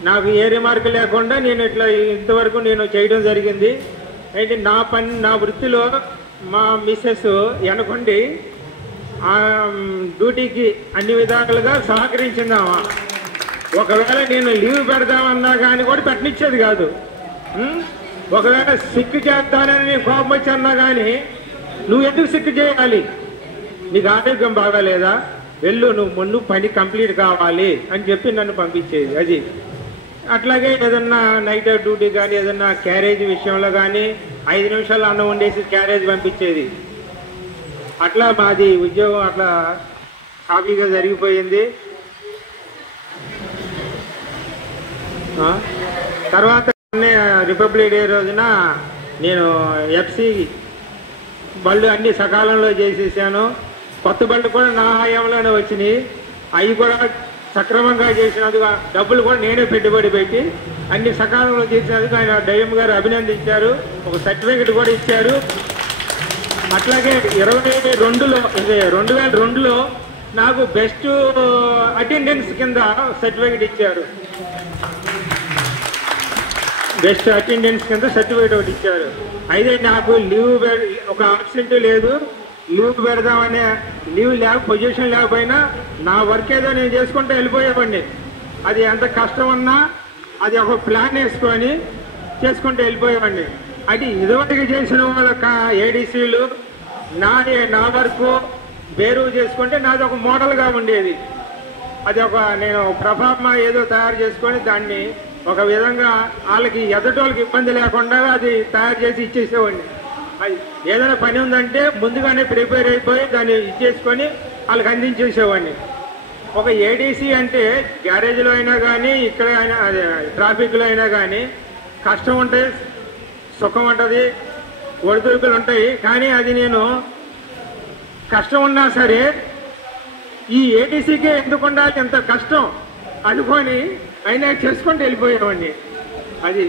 నాకు ఏ రిమార్క్ లేకుండా నేను ఇట్లా ఇంతవరకు నేను చేయడం జరిగింది. అయితే నా వృత్తిలో మా మిస్సెస్ వెనకుండి డ్యూటీకి అన్ని విధాలుగా సహకరించిందామా. ఒకవేళ నేను లీవ్ పెడదామన్నా కానీ కూడా పెట్టనిచ్చేది కాదు. ఒకవేళ సిక్కు చేస్తానని కోపం వచ్చి అన్నా కానీ, నువ్వు ఎందుకు సిక్కు చేయాలి, నీకు ఆరోగ్యం బాగాలేదా, వెళ్ళు, నువ్వు పని కంప్లీట్ కావాలి అని చెప్పి నన్ను పంపించేది. అది అట్లాగే ఏదన్నా నైట్ డ్యూటీ కానీ ఏదన్నా క్యారేజ్ విషయంలో కానీ 5 నిమిషాలు అన్నం వండేసి క్యారేజ్ పంపించేది. అట్లా మాది ఉద్యోగం అట్లా హ్యాపీగా జరిగిపోయింది. తర్వాత రిపబ్లిక్ డే రోజున నేను ఎఫ్సి బళ్ళు అన్ని సకాలంలో చేసేసాను. కొత్త బళ్ళు కూడా నా హయాంలోనే వచ్చినాయి. అవి కూడా సక్రమంగా చేసినందుకు డబ్బులు కూడా నేనే పెట్టుబడి పెట్టి అన్ని సకాలంలో చేసినందుకు ఆయన డయ్యం గారు అభినందించారు. ఒక సర్టిఫికెట్ కూడా ఇచ్చారు. అట్లాగే 2002లో నాకు బెస్ట్ అటెండెన్స్ కింద సర్టిఫికెట్ ఇచ్చారు. బెస్ట్ అటెండెన్స్ కింద సర్టిఫికేట్ ఒకటి ఇచ్చారు. అయితే నాకు ఒక ఆబ్సెంట్ లేదు, లీవ్ పెడదామనే పొజిషన్ లేకపోయినా నా వర్క్ ఏదో నేను చేసుకుంటూ వెళ్ళిపోయేవాడిని. అది ఎంత కష్టం ఉన్నా అది ఒక ప్లాన్ వేసుకొని చేసుకుంటూ వెళ్ళిపోయేవాడిని. అది ఇదివరకు చేసిన వాళ్ళ ఏడీసీలు నా వర్క్ వేరు చేసుకుంటే నాది ఒక మోడల్గా ఉండేది. అది నేను ప్రభావం ఏదో తయారు చేసుకొని దాన్ని ఒక విధంగా వాళ్ళకి ఎదటోళ్ళకి ఇబ్బంది లేకుండా అది తయారు చేసి ఇచ్చేసేవాడిని. అది ఏదైనా పని ఉందంటే ముందుగానే ప్రిపేర్ అయిపోయి దాన్ని ఇచ్చేసుకొని వాళ్ళకి అందించేసేవాడిని. ఒక ఏడీసీ అంటే గ్యారేజ్లో అయినా కానీ ఇక్కడ అయినా అదే ట్రాఫిక్లో అయినా కానీ కష్టం ఉంటుంది, సుఖం ఉంటుంది, ఒడిదుడుకులు ఉంటాయి. కానీ అది నేను కష్టం ఉన్నా సరే ఈ ఏడీసీకే ఎందుకు ఉండాలి ఎంత కష్టం అనుకొని అయినా చేసుకుంటూ వెళ్ళిపోయేవాడిని. అది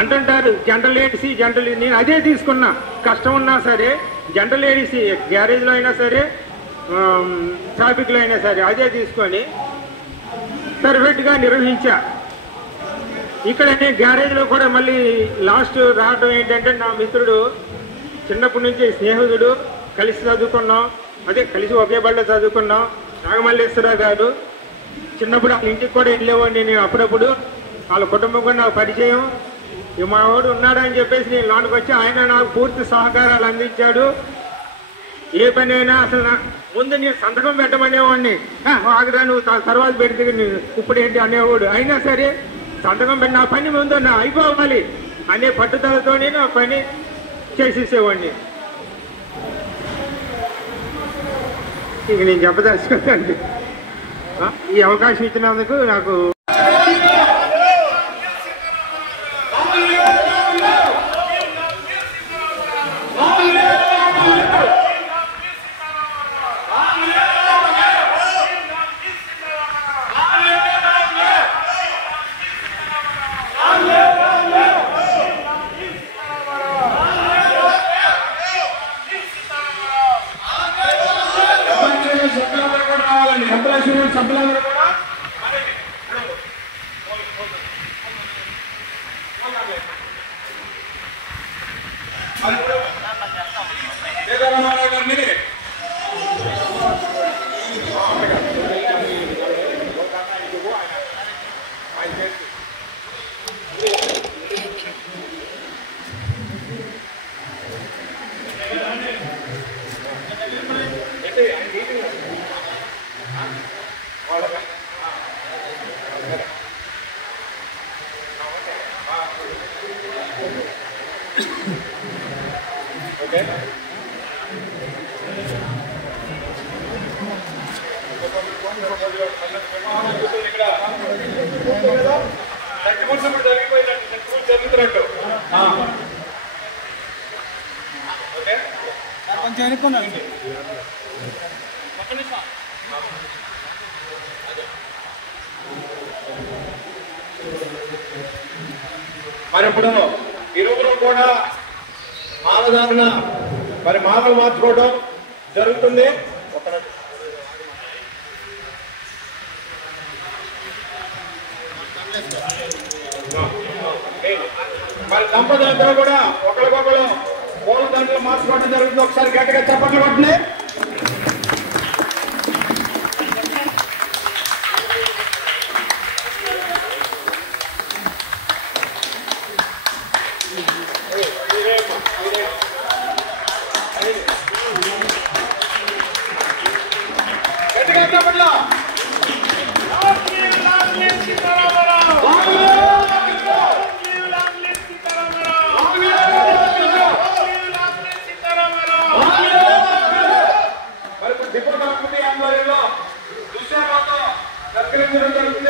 అంటుంటారు జనరల్ ఏడీసీ నేను అదే తీసుకున్నా. కష్టం ఉన్నా సరే జనరల్ ఏడీసీ గ్యారేజ్లో అయినా సరే ట్రాఫిక్లో అయినా సరే అదే తీసుకొని పర్ఫెక్ట్గా నిర్వహించా. ఇక్కడ నేను గ్యారేజ్లో కూడా మళ్ళీ లాస్ట్ రావడం ఏంటంటే నా మిత్రుడు చిన్నప్పటి నుంచి స్నేహితుడు, కలిసి చదువుకున్నాం, కలిసి ఒకే బడిలో చదువుకున్నాం, నాగమల్లేశ్వరరావు గారు. చిన్నప్పుడు వాళ్ళ ఇంటికి కూడా వెళ్ళేవాడిని నేను. అప్పుడప్పుడు వాళ్ళ కుటుంబం కూడా నాకు పరిచయం. మా వాడు ఉన్నాడని చెప్పేసి నేను లోనికి వచ్చి ఆయన నాకు పూర్తి సహకారాలు అందించాడు. ఏ పని అయినా అసలు ముందు నేను సంతకం పెట్టమనేవాడిని. ఆగరా నువ్వు తర్వాత పెడితే ఇప్పుడు ఏంటి అనేవాడు. అయినా సరే సంతకం పెట్టి నా పని ముందు అయిపోవాలి అనే పట్టుదలతోనే నా పని చేసేసేవాడిని. ఇక నేను చెప్పదలుచుకోండి. ఈ అవకాశం ఇచ్చినందుకు నాకు సభ్యులందరూ కూడా సీతారామారావు గారిని ఓకే జరుగుతున్నట్టు ఓకే కొంచెం అనుకున్నాను. మరి ఇప్పుడు ఇరువురు కూడా మాలధారణ మరి మాలలు మార్చుకోవడం జరుగుతుంది. మరి దంపతులందరూ కూడా ఒకరికొకరు పూల దండలు మార్చుకోవడం జరుగుతుంది. ఒకసారి గట్టిగా చప్పట్లు కొట్టండి. గట్టిగా చప్పట్లు.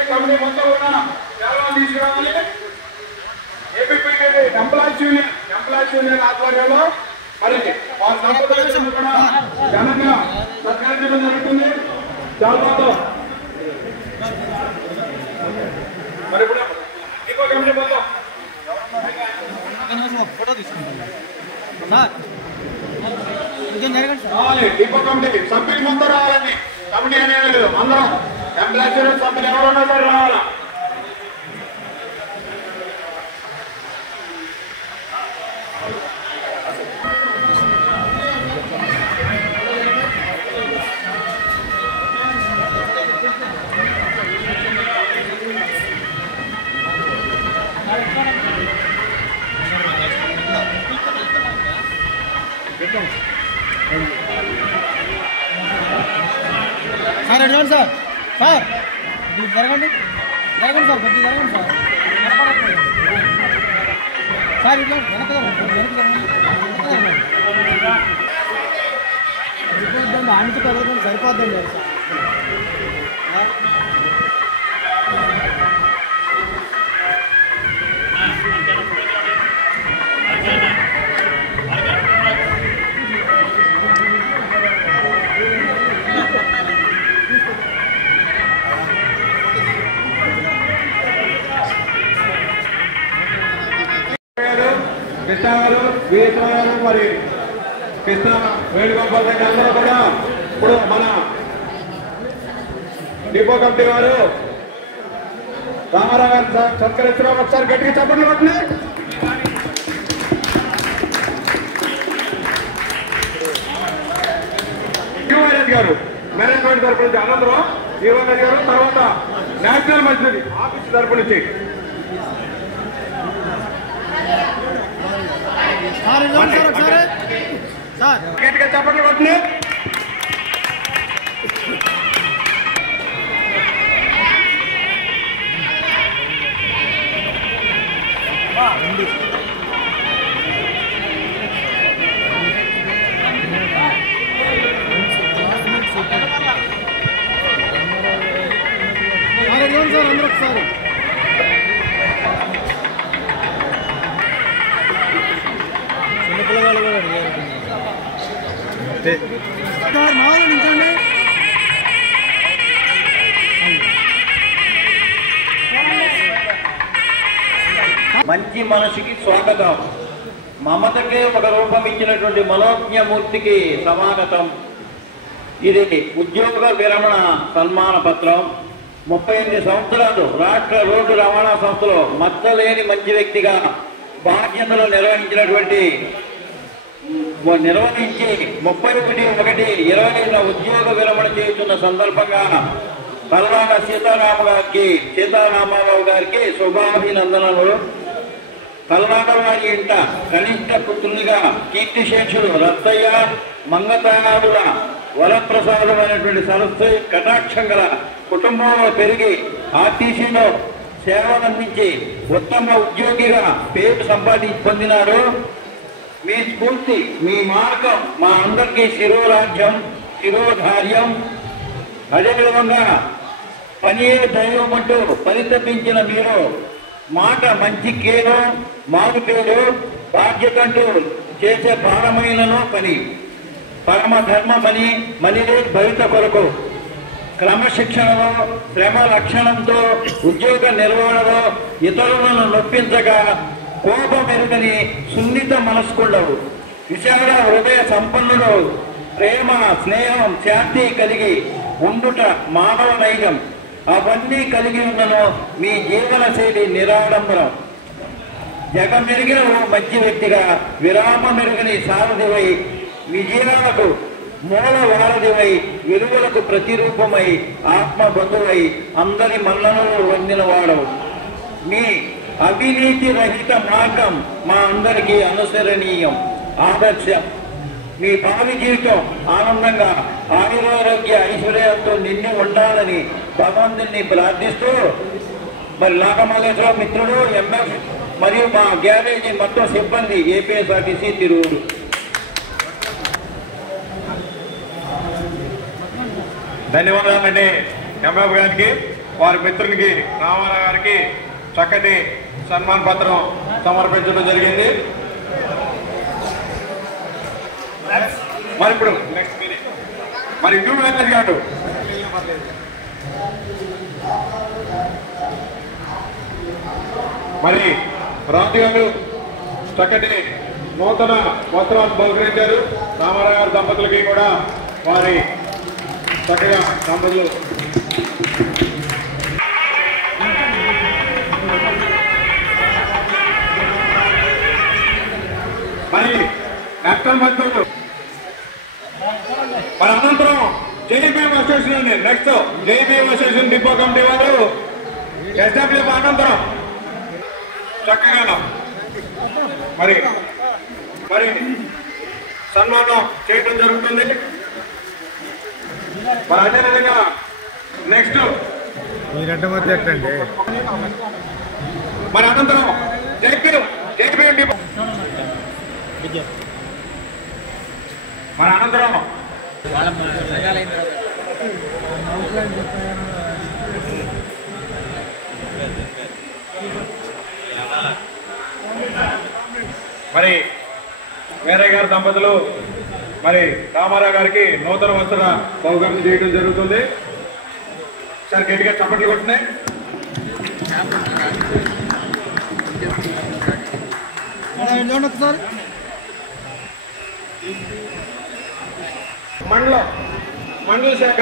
కమిటీ మొత్తం కూడా చాలా తీసుకురావాలి. ఏపీపీటీ ఎంప్లాయీస్ యూనియన్ ఆధ్వర్యంలో మరి వారి దంపతులను కూడా ఘనంగా సత్కరించడం జరుగుతుంది. చాలా మరి ఇప్పుడు ఇంకో కమిటీ మొత్తం ఫోటో తీసుకుంటాం. రావాలి. డిపో కమిటీ సభ్యులు మొత్తం రావాలండి. కమిటీ అనేది లేదు, అందరం ఎంప్లాయీస్ యూనియన్ సభ్యులు ఎవరున్నా సరే రావాలా. సార్ అడగండి సార్. సార్ జరగండి జరగండి సార్, కొద్దిగా జరగండి సార్. సార్ ఇట్లా వెనక సరిపోద్దండి, ఆమెతో కలుగుతుంది సరిపోద్దండి సార్. కృష్ణ గారు, విఎస్ఆర్ గారు, మరి కృష్ణ వేణుగోపాల్ రెడ్డి అందరూ కూడా ఇప్పుడు మన డిపో కమిటీ వారు రామారావు గారు సత్కరిస్తున్నారు. ఒకసారి గట్టిగా చప్పట్లు కొట్టండి. యువరాజ్ గారు మేనేజ్మెంట్ తరపు నుంచి అనంతరం యువరాజ్ గారు, తర్వాత నేషనల్ మంత్రి ఆఫీస్ తరపు నుంచి గట్టిగా చప్పట్లు కొట్టండి. సార్ అందరూ ఒకసారి చిన్నపిల్లగాళ్ళు కూడా అడిగారు సార్ మామూలు నించండి. మంచి మనసుకి స్వాగతం. మమతకే ఒక రూపం ఇచ్చినటువంటి మనోజ్ఞమూర్తికి సమాగతం. ఇది ఉద్యోగ విరమణ సన్మాన పత్రం. 38 సంవత్సరాలు రాష్ట్ర రోడ్డు రవాణా సంస్థలో మచ్చలేని మంచి వ్యక్తిగా బాధ్యతలు నిర్వహించినటువంటి నిర్వహించి 31/1/20 ఉద్యోగ విరమణ చేస్తున్న సందర్భంగా పల్లాల సీతారామరావు గారికి శుభాభినందనలు. పల్నాడ వారి ఇంట కనిష్ట పుత్రునిగా కీర్తిశేషుడు రత్తయ్య మంగతానాడుల వరప్రసాదమైనటువంటి సరస్సు కటాక్షం గల కుటుంబంలో పెరిగి ఆర్టీసీలో సేవలందించి ఉత్తమ ఉద్యోగిగా పేరు పొందినారు. మీ స్ఫూర్తి, మీ మార్గం మా అందరికీ శిరోరాజ్యం, శిరోధార్యం. అదేవిధంగా పని దైవం అంటూ పరితపించిన మీరు మాట మంచి కేలో మారు పేరు బాధ్యత అంటూ చేసే భారమైనను పని పరమ ధర్మమని మనిదే భవిత కొరకు క్రమశిక్షణలో శ్రమ లక్షణంతో ఉద్యోగ నిర్వహణలో ఇతరులను నొప్పించగా కోపమెరుగని సున్నిత మనస్కుడవు, విశాల హృదయ సంపన్నుడు, ప్రేమ స్నేహం శాంతి కలిగి ఉండుట మానవ నైజం. అవన్నీ కలిగి ఉన్నను మీ జీవన శైలి నిరాడంబరం. జగమెరిగిన ఓ మంచి వ్యక్తిగా విరామ మెరుగని సారథివై విజయాలకు మూల వారధివై విలువలకు ప్రతిరూపమై ఆత్మబంధువై అందరి మన్ననలు పొందినవాడవు. మీ అవినీతి రహిత మార్గం మా అందరికీ అనుసరణీయం, ఆదర్శం. మీ భావి జీవితం ఆనందంగా ఆయురారోగ్య ఐశ్వర్యంతో నిండి ఉండాలని భగవంతుని ప్రార్థిస్తూ మరి నాగమల్లేశ్వరరావు మిత్రుడు ఎంఎఫ్ మరియు మా గ్యారేజీ మొత్తం సిబ్బంది ఏపీఎస్ఆర్టీసీ తిరువురు. ధన్యవాదాలండి ఎంఎఫ్ గారికి, వారి మిత్రునికి రామారావు గారికి చక్కటి సన్మాన పత్రం సమర్పించడం జరిగింది. మరి ఇప్పుడు నెక్స్ట్ మరి న్యూ మేనేజ్ గారు మరి రాజు గారు చక్కటి నూతన వస్త్రాలు బహుకరించారు. రామారావు గారి దంపతులకి కూడా వారి చక్కగా దంపతులు మరి నేషనల్ మంత్రులు మరి అనంతరం జేబీఎం అసోసియేషన్ అండి. Next JBM association depot committee వారు ఎస్డబ్ల్యూఎఫ్ అనంతరం చక్కగా మరి మరి సన్మానం చేయడం జరుగుతుంది. మరి అదేవిధంగా నెక్స్ట్ మరి అనంతరం జేబీఎం డిపో మరి అనంతరం మరి వీరయ్య గారి దంపతులు మరి రామారావు గారికి నూతన వస్త్ర బహుకరణ చేయడం జరుగుతుంది. సార్ గట్టిగా చప్పట్లు కొట్టినాయి. మండల శాఖ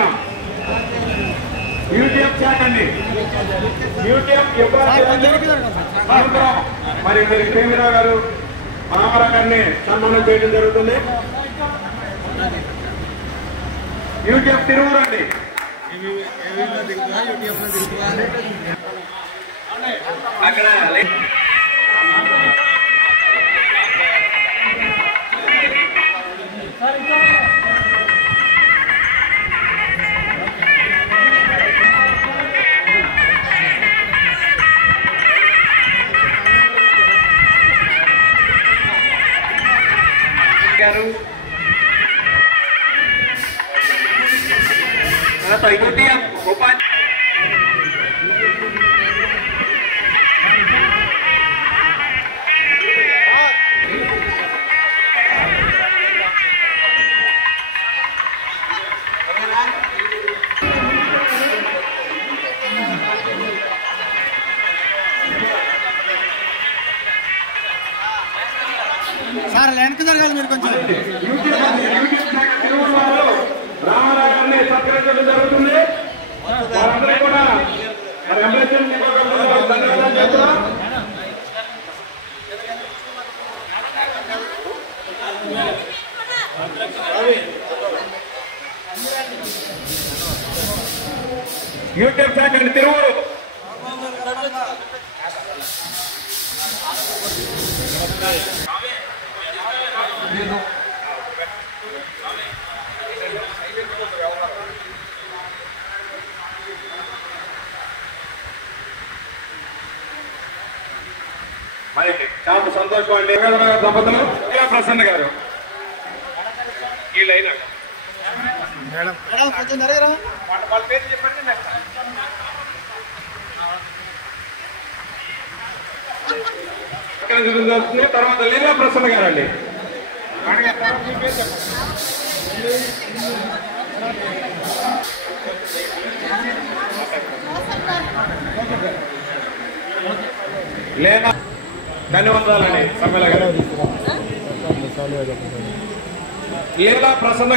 యూటీఎఫ్ శాఖ అండి. యూటీఎఫ్ మరి మీరు కేవీరావు గారు రామారావు గారిని సన్మానం చేయడం జరుగుతుంది. యూటీఎఫ్ తిరువురు అండి. అక్కడ గారు యూటీఎఫ్ ఉపాధ్యాయులు సార్ వెనక్కి జరగాలి మీరు కొంచెం. రామారావు గారిని సత్కరించడం జరుగుతుంది. వారందరూ కూడా ధన్యవాదాలు చెప్తున్నాం. YouTube channel Tiruvuru. మరి చాలా సంతోషం అండి. దంపతులు ప్రసన్న గారు వీళ్ళైనా కొంచెం జరగరా. వాళ్ళ పేరు చెప్పండి. తర్వాత లీలా ప్రసన్న గారు అండి. లేదా ధన్యవాదాలండి. సమ్మెల గారు లీలా ప్రసన్న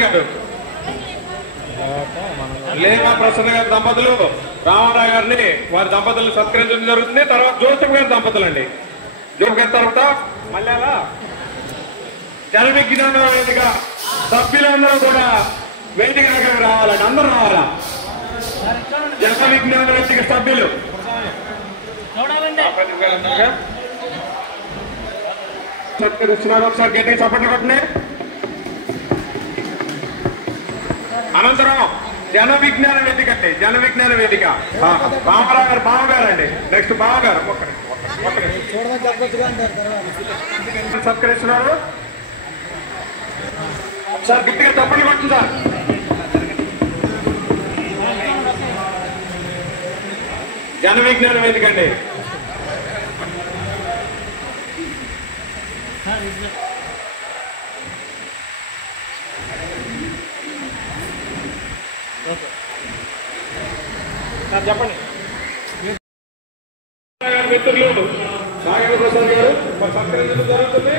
గారు దంపతులు రామారావు గారిని వారి దంపతులు సత్కరించడం జరుగుతుంది. తర్వాత జోసెఫ్ గారి దంపతులు అండి. జోసెఫ్ గారి తర్వాత మళ్ళా జన విజ్ఞాన వేదిక సభ్యులందరూ కూడా వేదిక దగ్గరకు రావాలండి. అందరూ రావాలా? జన విజ్ఞాన వేదిక సభ్యులు సత్కరిస్తున్నారు. ఒకసారి గట్టిగా చప్పట్లు కొట్టండి. అనంతరం జన విజ్ఞాన వేదిక అండి. జన విజ్ఞాన వేదిక రామారావు గారు బావగారు అండి. నెక్స్ట్ బావగారు సత్కరిస్తున్నారు. సార్ గట్టిగా చప్పట్లు కొట్టండి సార్. జన విజ్ఞాన వేదిక అండి. చెప్పండి. మిత్రులు నాగేంద్ర ప్రసాద్ గారు సత్కరించడం జరుగుతుంది.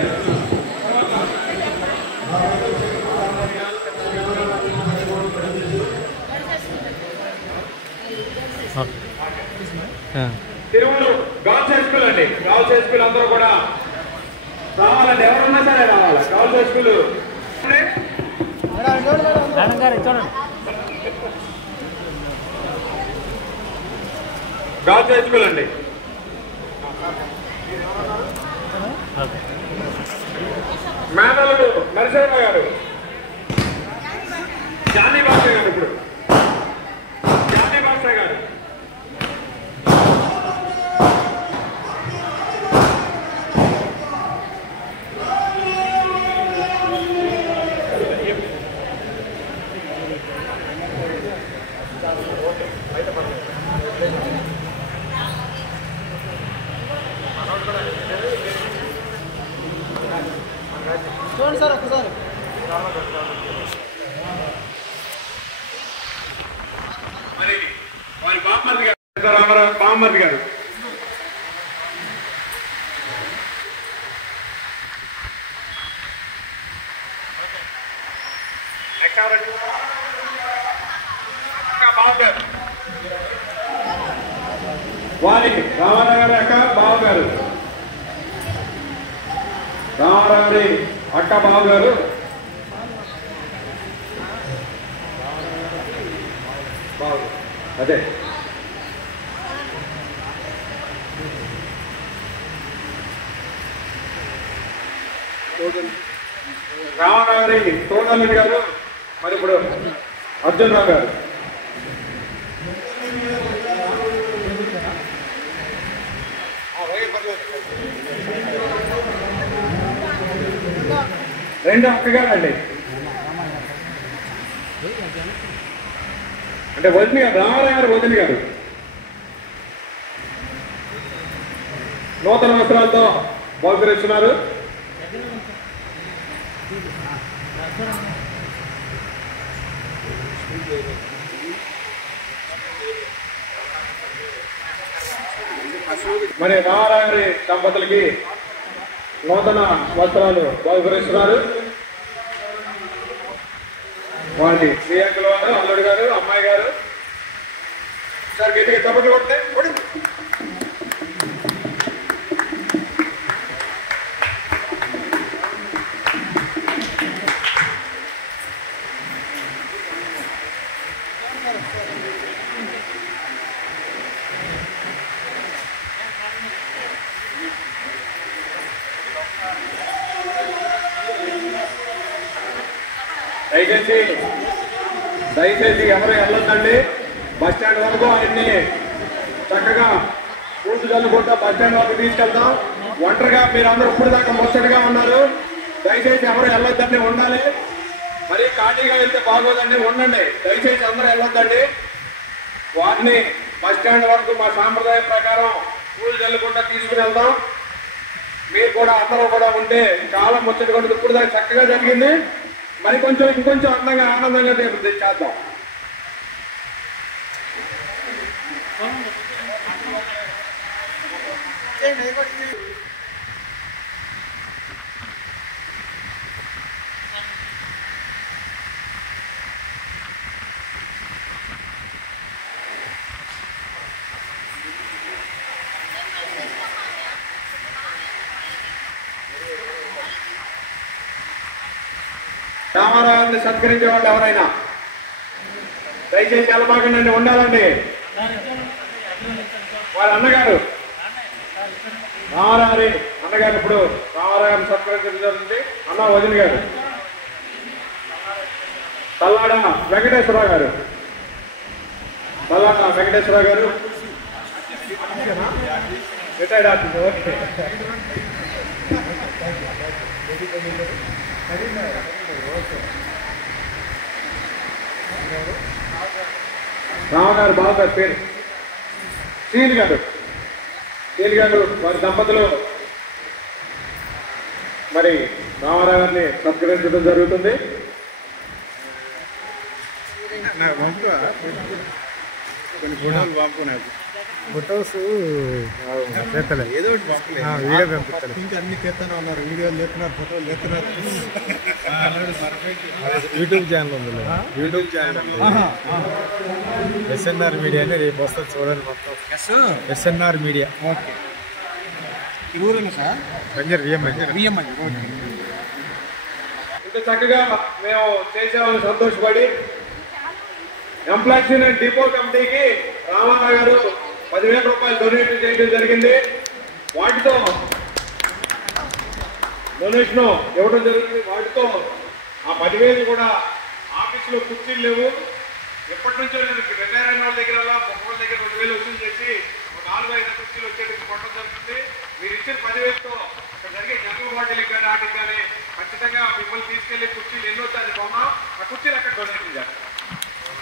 తిరువురు గర్ల్స్ హై స్కూల్ అండి. గర్ల్స్ హై స్కూల్ అందరూ కూడా రావాలండి. ఎవరున్నా సరే రావాలి. Girls high school girls high school అండి. మేనల్లుడు నరసింహ గారు, జానీ బాషా గారు, ఇప్పుడు జానీ బాషా గారు, చూడండి సార్ ఒకసారి. మరి వారి బామ్మర్ది గారు, రామారావు బామ్మర్ది గారు, వారి రామారావు గారి అక్క బావ గారు, రామారావు గారి అక్క బావ గారు, అదే రామారావు గారి తోడల్లుడి గారు, మరి ఇప్పుడు అర్జున్ రావు గారు, రెండు అక్కగారండి. అంటే వదిన గారు, రామారావు గారు వదిన గారు నూతన వస్త్రాలతో బహుకరిస్తున్నారు. మరి రామారావు గారి దంపతులకి నూతన వస్త్రాలు బహుకరిస్తున్నారు. వారి శ్రీయంకుల వారు, అల్లుడు గారు, అమ్మాయి గారు. సార్ గట్టిగా చప్పట్లు కొట్టే దయచేసి ఎవరు వెళ్ళొద్దండి. బస్ స్టాండ్ వరకు ఆయన్ని చక్కగా పూర్తి చల్లుకుంటా బస్ స్టాండ్ వరకు తీసుకెళ్తాం. ఒంటరిగా మీరు అందరూ ఇప్పుడు దాకా ముచ్చటగా ఉన్నారు. దయచేసి ఎవరు వెళ్ళొద్దండి, ఉండాలి. మరి ఖాళీగా వెళ్తే బాగోదండి, ఉండండి. దయచేసి అందరూ వెళ్ళొద్దండి. వారిని బస్ స్టాండ్ వరకు మా సాంప్రదాయ ప్రకారం పూలు చల్లుకుంటా తీసుకుని వెళ్దాం. మీరు కూడా అందరూ కూడా ఉంటే చాలా ముచ్చటగా ఉంటుంది. ఇప్పుడు దాకా చక్కగా జరిగింది. మరి కొంచెం ఇంకొంచెం అందంగా ఆనందంగా చేద్దాం. రామారావుని సత్కరించే వాళ్ళు ఎవరైనా దయచేసి వెళ్ళబాకండి, ఉండాలండి. వారి అన్నగారు రామారావు అన్నగారు ఇప్పుడు రామారావుని సత్కరించడం జరుగుతుంది. అన్న వదిన గారు తల్లాడ వెంకటేశ్వరరావు గారు, తల్లాడ వెంకటేశ్వరరావు గారు రిటైర్డ్ ఆర్టిస్ట్. ఓకే, రామగారు బాగుగారు పేరు శ్రీని గారు, శ్రీని గారు వారి దంపతులు మరి రామారావు గారిని సత్కరించడం జరుగుతుంది. ఫొటోస్ ఏదో వీడియో పంపిస్తారు. ఇంకా అన్ని తీస్తానే ఉన్నారు, వీడియోలు తీస్తున్నారు, ఫోటోలు తీస్తున్నారు. యూట్యూబ్ ఛానల్ ఉంది, యూట్యూబ్ ఛానల్ ఎస్ఎన్ఆర్ మీడియా అని రేపు వస్తుంది చూడండి. మొత్తం ఎస్ఎన్ఆర్ మీడియా. ఓకే, ఊరేనా సార్? బంజర్ విఎం. ఇంత చక్కగా మేము చేసామని సంతోషపడి ఎంప్లాయీస్ యూనియన్ డిపో కమిటీకి రామారావు గారు 10,000 రూపాయలు డొనేట్ చేయడం జరిగింది. వాటితో డొనేషన్ ఇవ్వడం జరిగింది. వాటితో ఆ 10,000 కూడా ఆఫీసులో కుర్చీలు లేవు. ఎప్పటి నుంచో నేను రిటైర్ అయిన వాళ్ళ దగ్గర ఒక్కొక్కళ్ళ దగ్గర 2,000 వసూలు చేసి 4-5 కుర్చీలు వచ్చేటికి కొట్టడం జరుగుతుంది. మీరు ఇచ్చిన 10,000తో అక్కడ జరిగే జనరల్ బాడీలకు కానీ ఆటకి కానీ ఖచ్చితంగా మిమ్మల్ని తీసుకెళ్లి కుర్చీలు ఎన్నో దాన్ని కొన్నాం. ఆ కుర్చీలు అక్కడ డొనేషన్ చేస్తాం.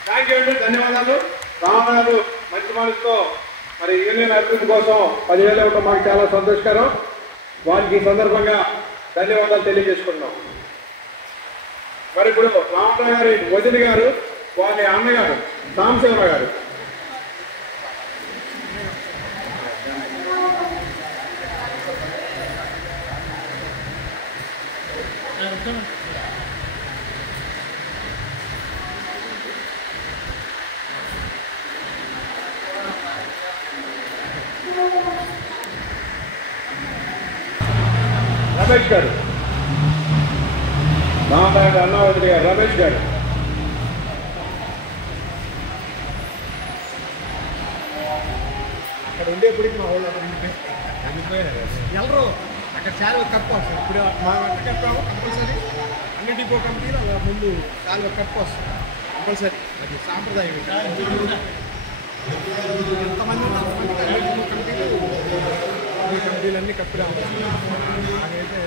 థ్యాంక్ యూ అండి, ధన్యవాదాలు. రామారావు మంచి మనసుతో మరి యూనియన్ అభివృద్ధి కోసం 10,000 ఇవ్వడం మాకు చాలా సంతోషకరం. వారికి ఈ సందర్భంగా ధన్యవాదాలు తెలియజేసుకుంటున్నాం. మరి ఇప్పుడు రామారావు గారి వదిన గారు, వారి అన్నగారు సాంబశివరావు గారు రమేష్ గారు, రామారావు అన్నావతి గారు రమేష్ గారు, అక్కడ ఉండేప్పటికి మా వాళ్ళు వెళ్ళరు. అక్కడ చాలా కప్పు వస్తుంది. ఇప్పుడు మా వెంట చెప్పాము కంపల్సరీ అన్ని డిపో కంపెనీలు అలా ముందు చాలా కప్పు వస్తుంది కంపల్సరీ. అది సాంప్రదాయం. ఎంతమంది కంపెనీలన్నీ కప్పులే ఉంటాయి. అదైతే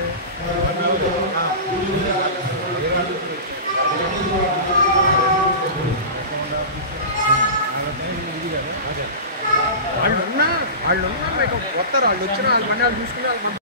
వాళ్ళు ఉన్నా మీకు వస్తారు. వాళ్ళు వచ్చిన వాళ్ళ మండలాలు చూసుకుని వాళ్ళు